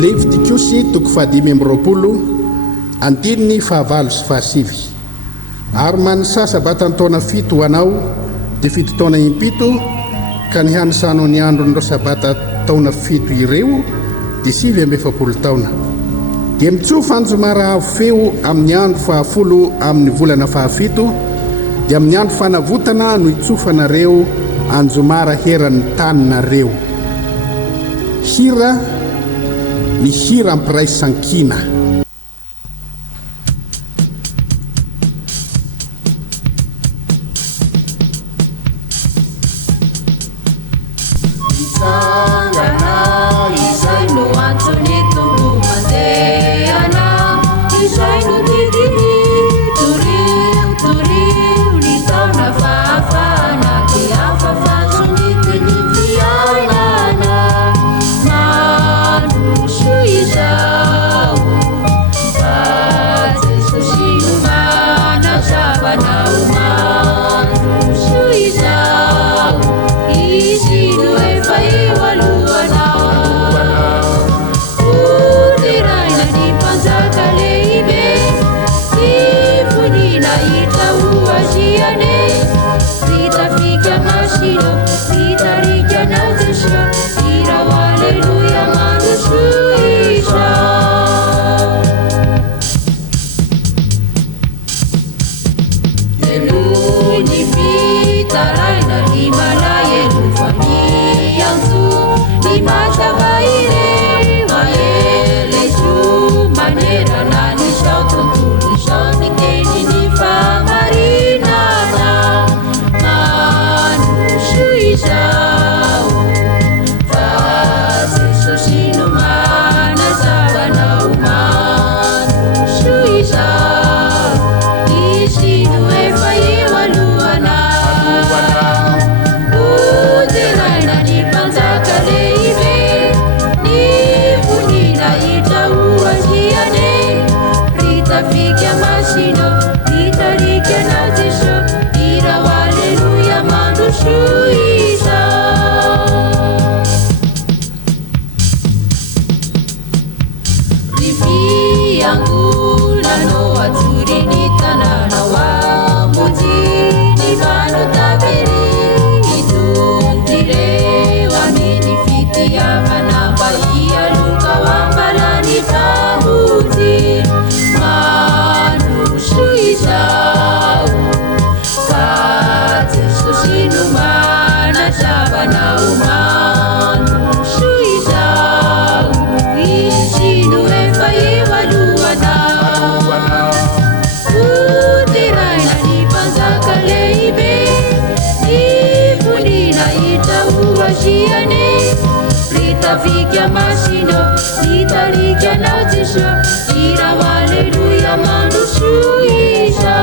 levitikosy toko fahadimy amby roapolo andininy fahavalo sy fahasivy ary manisasa batany taona fito ho anao dia fito taona impito ka nihanisanao ny andro nireo sabata taona fito ireo dia 7 taona dia mitsofa anjomara avo feo amin'ny andro fahafolo amin'ny volana fahafito dia amin'ny andro fanavotana no itsofanareo anjomara heran'ny taninareo hira ny hira ampiraisankina Vika masino, italika nautisho, ira haleluya mandushuisha.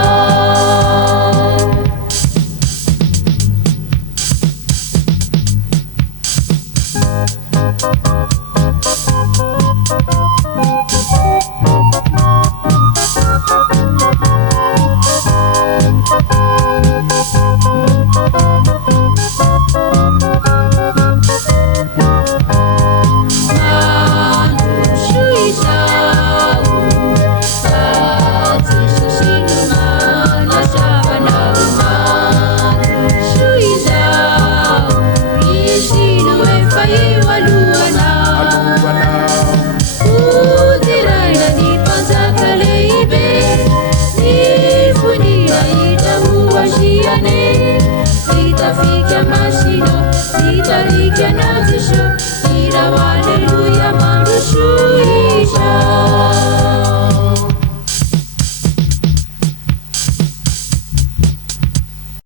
Vika masino, italika nautisho, ira haleluya.